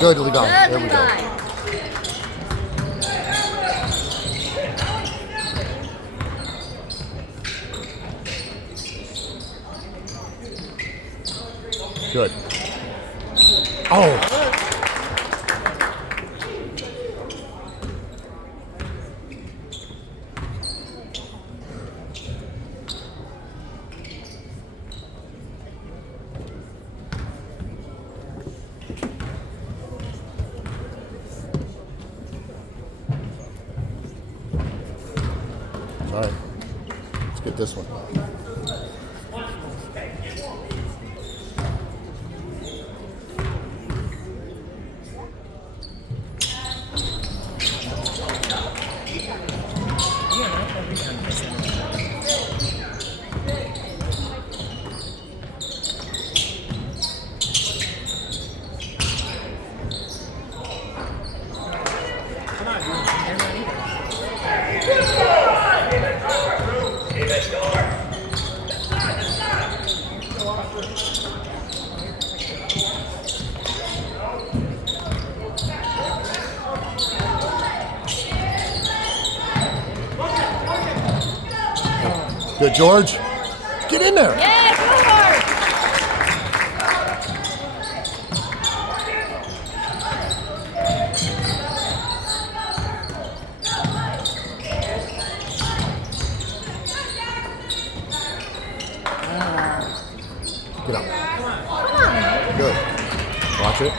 Good, Levi. Good, There we go. Levi. Good. Oh. All right. Let's get this one. Good, George. Get in there. Yeah, George. Get up. Come on. Good. Watch it.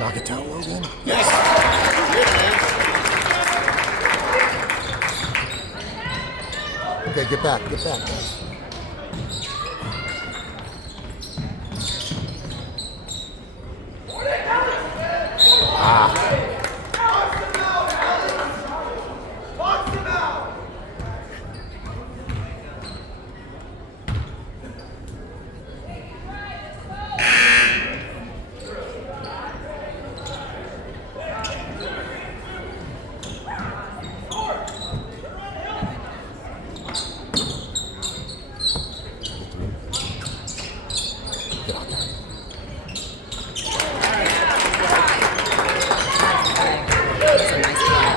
Knock it down, Logan. Yes. Okay, get back, guys. Get out there.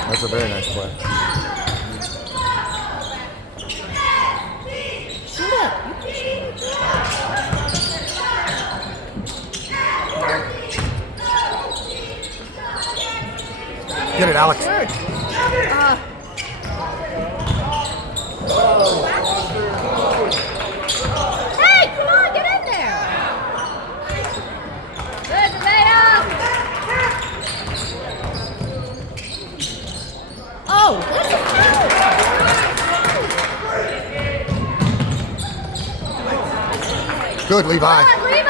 That's a very nice play. Shoot it. You can shoot it. Get it, Alex. Hey, come on, get in there. Good, tomato. Oh, what's the foul? Good, Levi. Come on, Levi.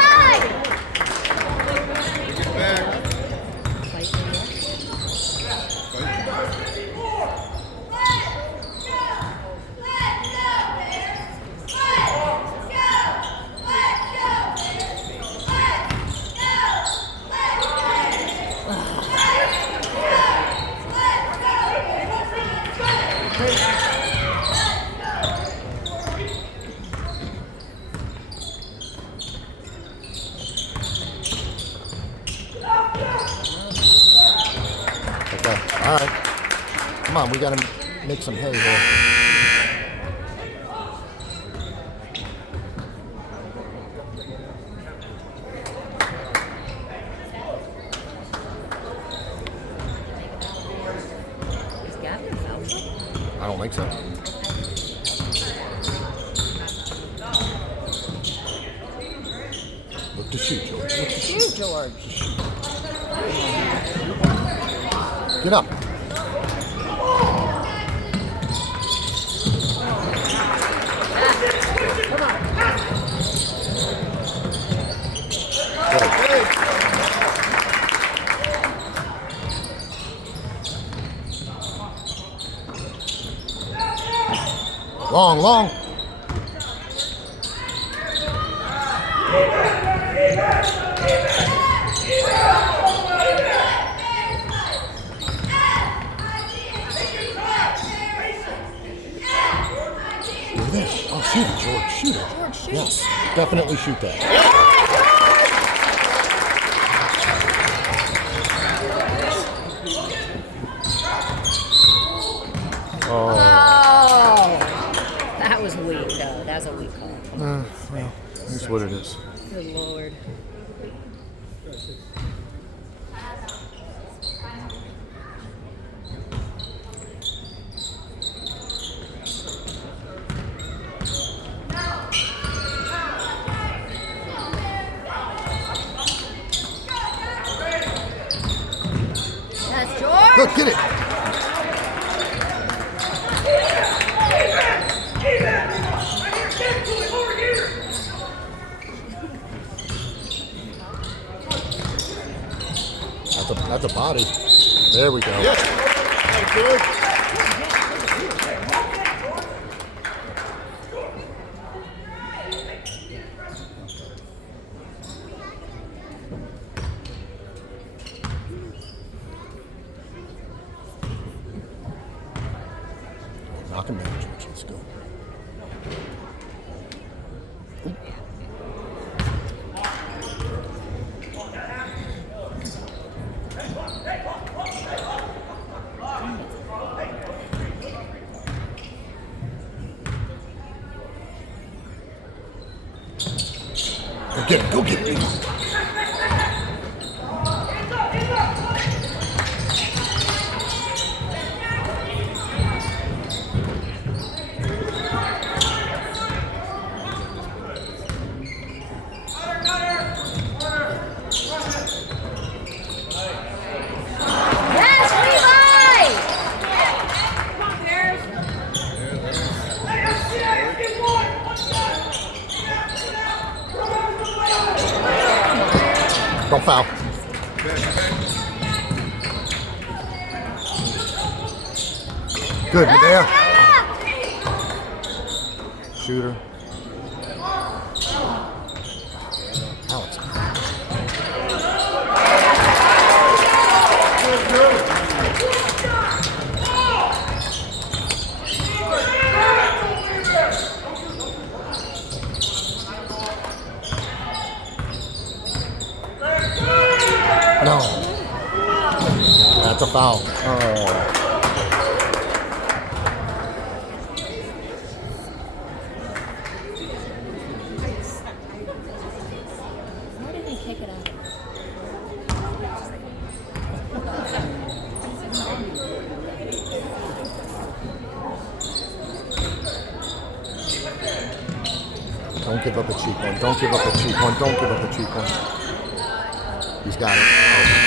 Okay, all right. Come on, we got to make some hay here. Is Gavin foul? I don't think so. Look to shoot, George. Look to shoot. Shoot, George. Get up. Good. Long, long. Look at this. Oh, shoot it, George. Shoot it. George, shoot. Yes, definitely shoot that. Oh, that was weak, though. That's a weak call. Well, that's what it is. Good Lord. That's George. Good, get it. That's a body. There we go. Yes. Hey, George. Knock him down, George. Let's go. Go get it. Go get it. Yes, Levi! Don't foul. Good, you're there. Shooter. Alex. No. That's a foul. Oh. Why did they kick it out? Don't give up a cheap one. Don't give up a cheap one. Don't give up a cheap one. He's got it. Oh.